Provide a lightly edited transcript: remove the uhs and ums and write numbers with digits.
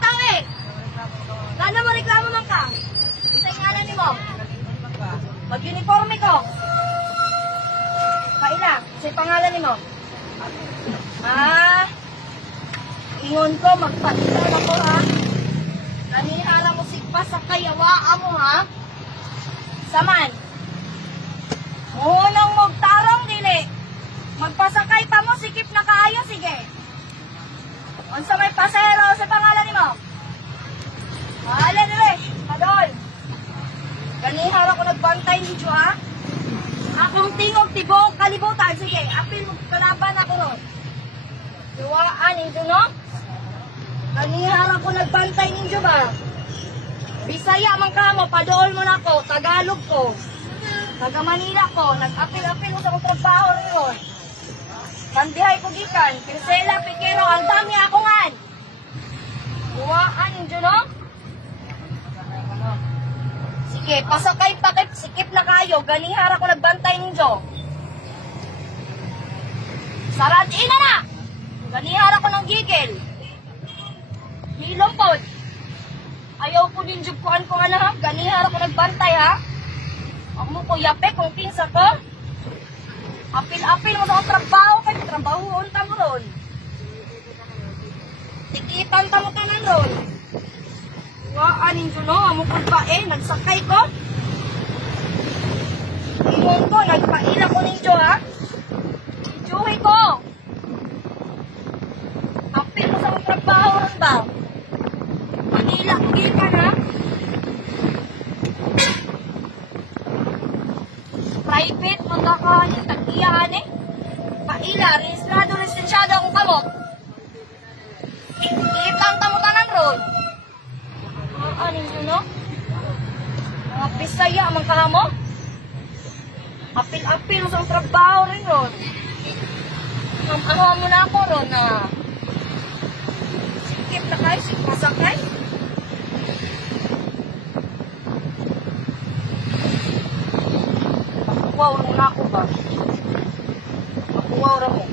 tawi. Ano mo reklamo man ka? Isa'y ngalan ni mo. Mag-uniforme ko. Kaila, isa'y pangalan ni mo. Ingon ko, magpalitan ako ha. Nanihara mo sigpa sa kayawaan mo ha. Saman. Munang magtarong dili. Magpasakay pa mo, sikip na kaayo, sige. Unsa may pasahero sa pangalan ni mo? Mahalin dili, padol. Ganihara ko nagbantay ninyo ha. Akong tingog tibok kalibutan, sige. Apil mo kalaban ako ron. Duwaan ninyo no? Ganihara ko nagbantay ninyo ba? Bisaya man ka mo, padool mo na ko, Tagalog ko. Taga Manila ko, nag-apil-apil mo sa kong trabaho rin. Kandihay ko gikan, Pirsela, Pikero, ang dami ako nga. Buwaan ninyo no? Sige, pasakay pakip, sikip na kayo, ganihara ko nagbantay ninyo. Saradin na! Ganihara ko ng gigil. Hilong po. Ayaw ko din jupuan ko nga ha. Ganihara ko nagbantay ha. Ako mo ko yape kung kinsa ko. Apil-apil mo sa akong trabaho. Kaya trabahoon ta mo ron. Tikitan ta mo tanan ron. Waanin ko no. Amukod ba nagsakay ko. Ingon ko. Nagpaila ko ninyo ha. Ijuhi ko. Apil mo sa akong trabaho ron ba? Manila ko gikan ha. Private, magkakahanin, tag-iyahan eh. Paila, rehistrado, resensyado akong kamot. Iipang tamutanan ron. Anin nyo no? Mga Bisaya, amang kahamo. Apil-apil sa trabaho rin ron. Ano mo na ako ron na sikip na kayo, sikmasakay. Wow, na ako ba? Wow, mo.